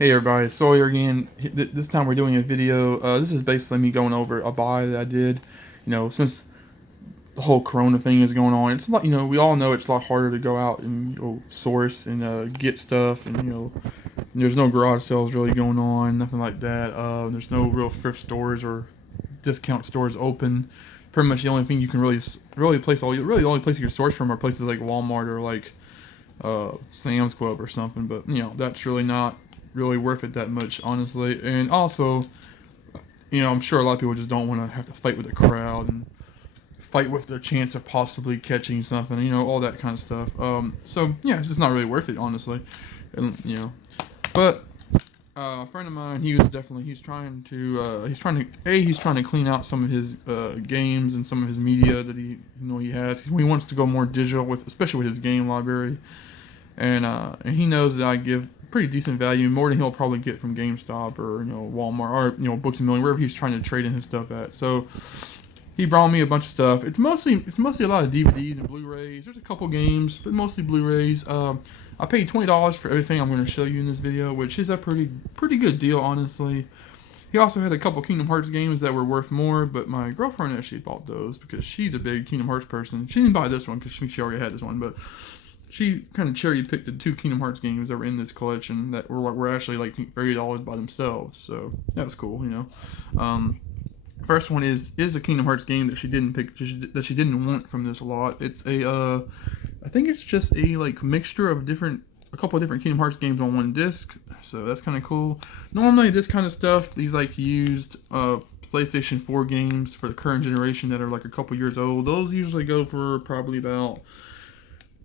Hey everybody, Sawyer again. This time we're doing a video. This is basically me going over a buy that I did. Since the whole Corona thing is going on, it's a lot. We all know it's a lot harder to go out and source and get stuff, and there's no garage sales really going on, nothing like that. There's no real thrift stores or discount stores open. Pretty much the only thing you can really the only place you can source from are places like Walmart or like Sam's Club or something, but that's really not really worth it that much, honestly. And also, I'm sure a lot of people just don't want to have to fight with the crowd and fight with the chance of possibly catching something, all that kind of stuff. So yeah, it's just not really worth it, honestly. And but a friend of mine, he's trying to clean out some of his games and some of his media that he has. He wants to go more digital especially with his game library. And he knows that I give pretty decent value, more than he'll probably get from GameStop or Walmart or Books a Million, wherever he's trying to trade in his stuff at. So he brought me a bunch of stuff. It's mostly a lot of DVDs and Blu-rays. There's a couple games, but mostly Blu-rays. I paid $20 for everything I'm going to show you in this video, which is a pretty good deal, honestly. He also had a couple Kingdom Hearts games that were worth more, but my girlfriend actually bought those because she's a big Kingdom Hearts person. She didn't buy this one because she already had this one, but she kind of cherry picked the two Kingdom Hearts games that were in this collection that were actually like $30 by themselves. So that was cool. First one is a Kingdom Hearts game that she didn't pick, that she didn't want from this lot. It's I think it's just a like mixture of a couple of different Kingdom Hearts games on one disc. So that's kind of cool. Normally this kind of stuff, these like used PlayStation 4 games for the current generation that are like a couple years old, those usually go for probably about,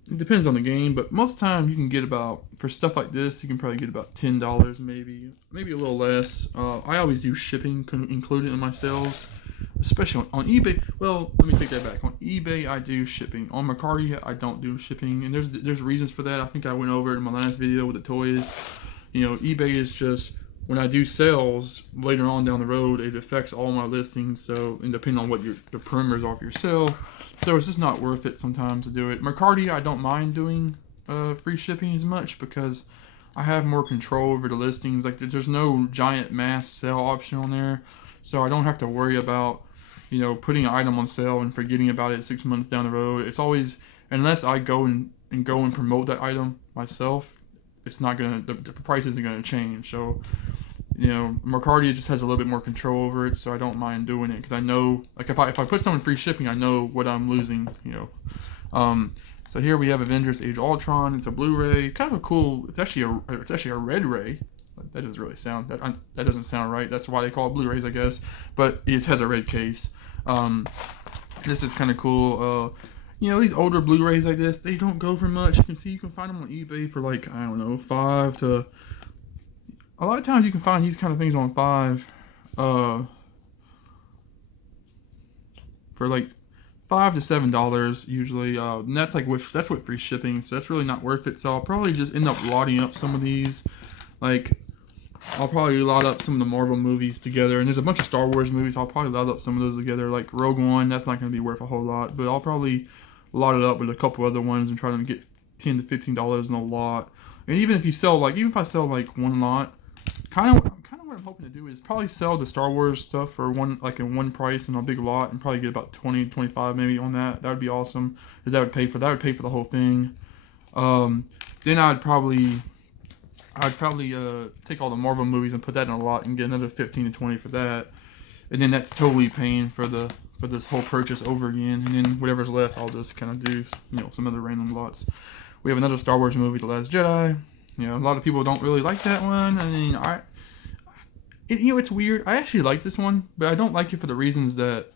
it depends on the game, but most time you can get about, for stuff like this, you can probably get about $10, maybe a little less. I always do shipping included in my sales, especially on eBay. Well, let me take that back. On eBay, I do shipping. On Mercari, I don't do shipping, and there's reasons for that. I think I went over it in my last video with the toys. eBay is just, when I do sales later on down the road, it affects all my listings. So, and depending on what the parameters are for your sale, so it's just not worth it sometimes to do it. Mercari, I don't mind doing free shipping as much because I have more control over the listings. Like there's no giant mass sale option on there, so I don't have to worry about putting an item on sale and forgetting about it 6 months down the road. It's always, unless I go and promote that item myself, it's not gonna, the price isn't gonna change. So Mercari just has a little bit more control over it, so I don't mind doing it because I know, like if I put someone free shipping, I know what I'm losing. So here we have Avengers: Age of Ultron. It's a Blu-ray, kind of a cool. It's actually a red ray. That doesn't really sound that doesn't sound right. That's why they call it Blu-rays, I guess. But it has a red case. This is kind of cool. These older Blu-rays like this, they don't go for much. You can find them on eBay for like, I don't know, a lot of times you can find these kind of things on for like $5 to $7 usually, and that's with free shipping, so that's really not worth it. So I'll probably just end up lotting up some of these. Like I'll probably lot up some of the Marvel movies together, and there's a bunch of Star Wars movies. I'll probably lot up some of those together, like Rogue One. That's not going to be worth a whole lot, but I'll probably lot it up with a couple other ones and try to get $10 to $15 in a lot. And even if I sell like one lot, kind of what I'm hoping to do is probably sell the Star Wars stuff for in one price in a big lot, and probably get about 20, 25 maybe on that. That would be awesome, because that would pay for the whole thing. Then I'd probably take all the Marvel movies and put that in a lot and get another 15 to 20 for that, and then that's totally paying for this whole purchase over again. And then whatever's left, I'll just kind of do some other random lots. We have another Star Wars movie, The Last Jedi. A lot of people don't really like that one. I mean, it's weird. I actually like this one, but I don't like it for the reasons that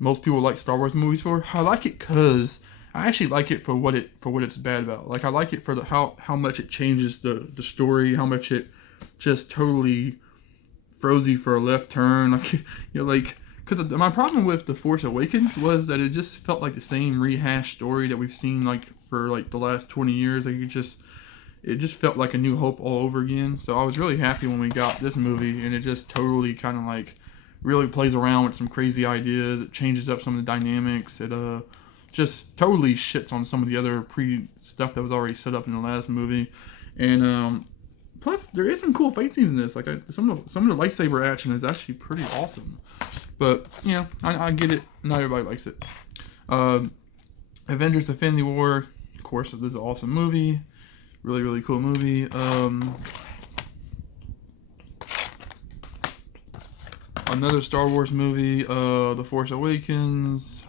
most people like Star Wars movies for. I like it because I actually like it for what it's bad about. Like I like it for how much it changes the story, how much it just totally throws you for a left turn. Because my problem with The Force Awakens was that it just felt like the same rehashed story that we've seen for the last 20 years. It just felt like A New Hope all over again. So I was really happy when we got this movie, and it just totally kind of really plays around with some crazy ideas. It changes up some of the dynamics. It just totally shits on some of the other stuff that was already set up in the last movie. And plus there is some cool fight scenes in this. Like some of the lightsaber action is actually pretty awesome. But you know, I get it. Not everybody likes it. Avengers: Infinity War. Of course, this is an awesome movie. Really, really cool movie. Another Star Wars movie, The Force Awakens.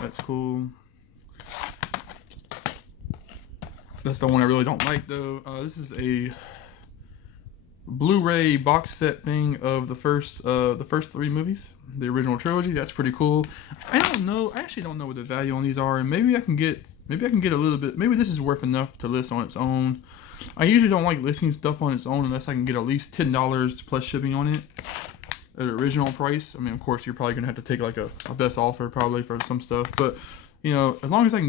That's cool. That's the one I really don't like, though. This is a Blu-ray box set thing of the first 3 movies, the original trilogy. That's pretty cool. I don't know. I actually don't know what the value on these are, and maybe I can get a little bit. Maybe this is worth enough to list on its own. I usually don't like listing stuff on its own unless I can get at least $10 plus shipping on it at the original price. I mean, of course, you're probably gonna have to take like a best offer probably for some stuff, but you know, as long as I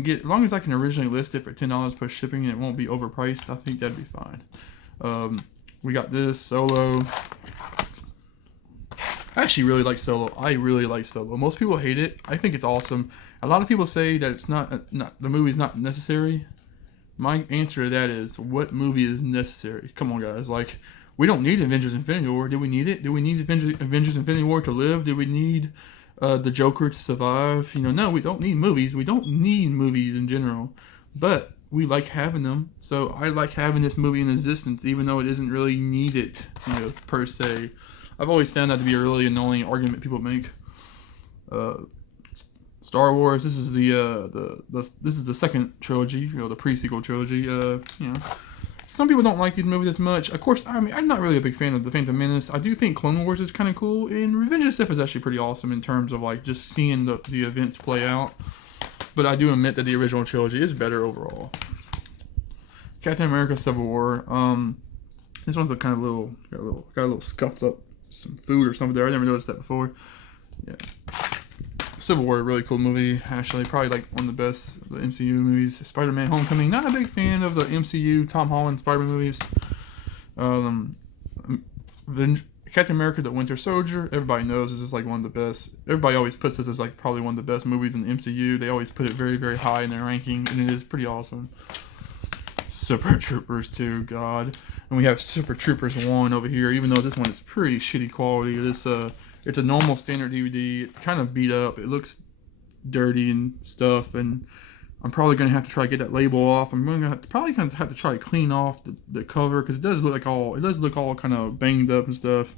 can originally list it for $10 plus shipping and it won't be overpriced, I think that'd be fine. We got this Solo. I actually really like Solo. I really like Solo. Most people hate it. I think it's awesome. A lot of people say that it's the movie's not necessary. My answer to that is, what movie is necessary? Come on, guys. Like, we don't need Avengers Infinity War. Did we need it? Did we need Avengers Infinity War to live? Did we need the Joker to survive? You know, no, we don't need movies. We don't need movies in general. But we like having them. So I like having this movie in existence, even though it isn't really needed, you know, per se. I've always found that to be a really annoying argument people make. Star Wars. This is the second trilogy, you know, the pre-sequel trilogy. You know, some people don't like these movies as much. Of course, I mean, I'm not really a big fan of the Phantom Menace. I do think Clone Wars is kind of cool, and Revenge of the Sith is actually pretty awesome in terms of like just seeing the events play out. But I do admit that the original trilogy is better overall. Captain America: Civil War. This one's a kind of got a little scuffed up some food or something there. I never noticed that before. Yeah. Civil War, really cool movie. Actually, probably like one of the best of the MCU movies. Spider-Man: Homecoming. Not a big fan of the MCU Tom Holland Spider-Man movies. Captain America: The Winter Soldier. Everybody knows this is like one of the best. Everybody always puts this as like probably one of the best movies in the MCU. They always put it very, very high in their ranking, and it is pretty awesome. Super Troopers 2, God. And we have Super Troopers 1 over here, even though this one is pretty shitty quality. It's a normal standard DVD. It's kind of beat up. It looks dirty and stuff, and I'm probably going to have to try to get that label off. I'm probably going to have to try to clean off the cover, because it does look all kind of banged up and stuff.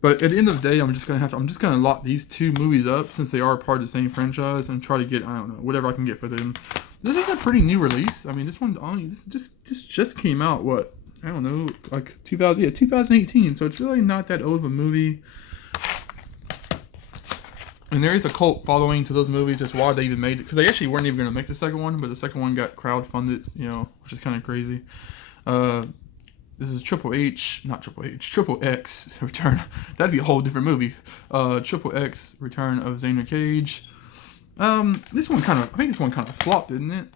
But at the end of the day, I'm just going to lock these 2 movies up, since they are part of the same franchise, and try to get, I don't know, whatever I can get for them. This is a pretty new release. I mean, this just came out, what? I don't know, like 2018. So it's really not that old of a movie. And there is a cult following to those movies. That's why they even made it, because they actually weren't even going to make the second one, but the second one got crowdfunded, you know, which is kind of crazy. This is Triple X Return. That'd be a whole different movie. Triple X Return of Xander Cage. I think this one kind of flopped, didn't it?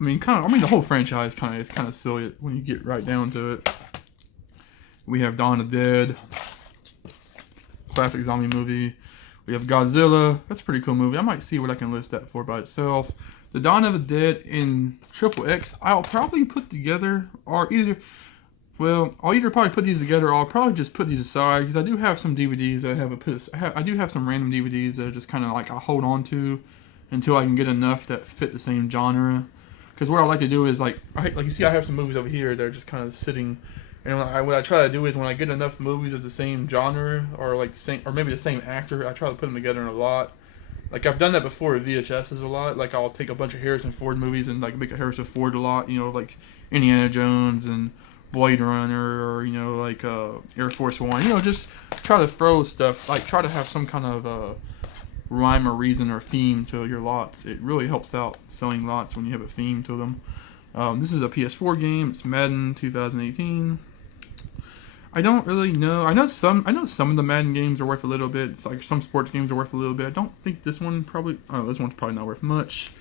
I mean, the whole franchise is kind of silly when you get right down to it. We have Dawn of the Dead, classic zombie movie. We have Godzilla. That's a pretty cool movie. I might see what I can list that for by itself. The Dawn of the Dead and Triple X, I'll probably put together, I'll either probably put these together, or I'll probably just put these aside, because I do have some DVDs that I do have some random DVDs that are just kind of like I hold on to until I can get enough that fit the same genre. Because what I like to do is like you see, I have some movies over here that are just kind of sitting, and what I try to do is when I get enough movies of the same genre, or like maybe the same actor, I try to put them together in a lot. Like, I've done that before with VHSs a lot. Like, I'll take a bunch of Harrison Ford movies and like make a Harrison Ford a lot, you know, like Indiana Jones and Blade Runner, or, you know, like Air Force One. You know, just try to throw stuff, like try to have some kind of rhyme or reason or theme to your lots. It really helps out selling lots when you have a theme to them. This is a PS4 game. It's Madden 2018. I don't really know. I know some of the Madden games are worth a little bit. It's like some sports games are worth a little bit. I don't think this one this one's probably not worth much.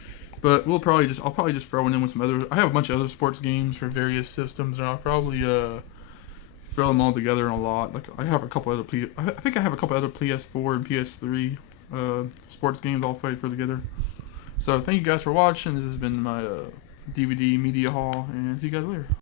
But I'll probably just throw it in with some other. I have a bunch of other sports games for various systems, and I'll probably throw them all together in a lot. Like, I have a couple other I think I have a couple other PS4 and PS3 sports games all to throw together. So thank you guys for watching. This has been my DVD media haul, and see you guys later.